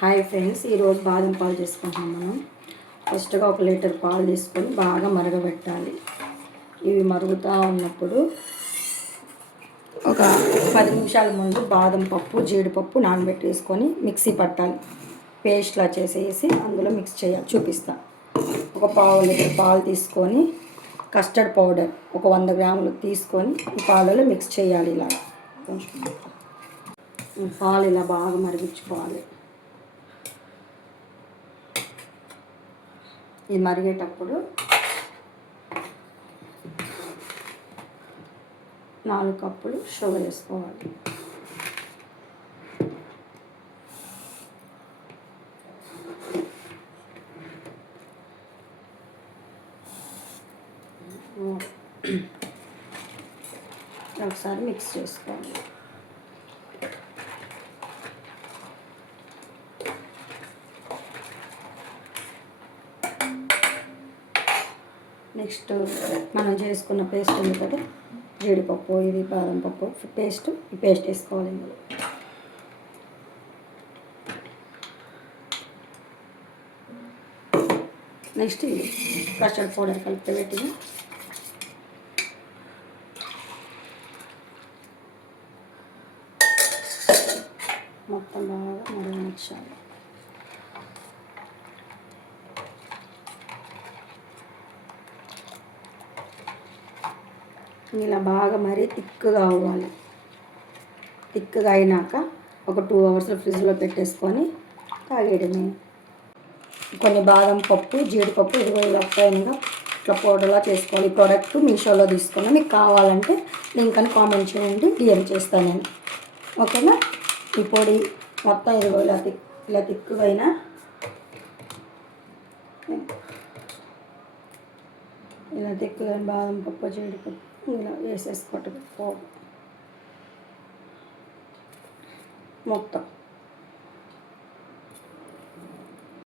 Hi friends, ఈరోజు బాదం పాలు చేసుకుంటున్నాం. మనం ఫస్ట్గా 1 లీటర్ పాలు తీసుకొని బాగా మరగబెట్టాలి. ఇవి మరుగుతూ ఉన్నప్పుడు ఒక 10 నిమిషాల ముందు బాదం పప్పు, జీడిపప్పు నానబెట్టేసుకొని మిక్సీ పట్టాలి. పేస్ట్లా చేసేసి అందులో మిక్స్ చేయాలి. చూపిస్తాను. ఒక పావు లీటర్ పాలు తీసుకొని కస్టర్డ్ పౌడర్ ఒక 100 గ్రాములు తీసుకొని ఈ పాలలో మిక్స్ చేయాలి. ఇలా కొంచెం పాలు ఇలా బాగా మరిగించుకోవాలి. ఇది మరిగేటప్పుడు 4 కప్పులు షుగర్ వేసుకోవాలి. ఒకసారి మిక్స్ చేసుకోవాలి. నెక్స్ట్ మనం చేసుకున్న పేస్ట్ ఉంది కదా, జీడిపప్పు, ఇది బాదం పప్పు పేస్ట్, ఈ పేస్ట్ వేసుకోవాలి ఇందులో. నెక్స్ట్ ఇది కస్టర్డ్ పౌడర్ కలిపి పెట్టి మొత్తం బాగా మరగనిచ్చాలి. ఇలా బాగా మరీ థిక్గా అవ్వాలి. థిక్గా అయినాక ఒక 2 అవర్స్ ఫ్రిడ్జ్లో పెట్టేసుకొని తాగేయడమే. కొన్ని బాదం పప్పు, జీడిపప్పు ఇదిగో ఇలా ఫైన్గా ఇట్లా పౌడర్లా చేసుకోవాలి. ఈ ప్రోడక్ట్ మీషోలో తీసుకున్నా. మీకు కావాలంటే లింక్ అని కామెంట్ చేయండి, డిఎం చేస్తాను నేను. ఓకేనా? ఈ పొడి మొత్తం ఇదిగో ఇలా థిక్గా అయినా ఇలా థిక్గా బాదం పప్పు, జీడిపప్పు ఇలా వేసేసుకోవటం మొత్తం.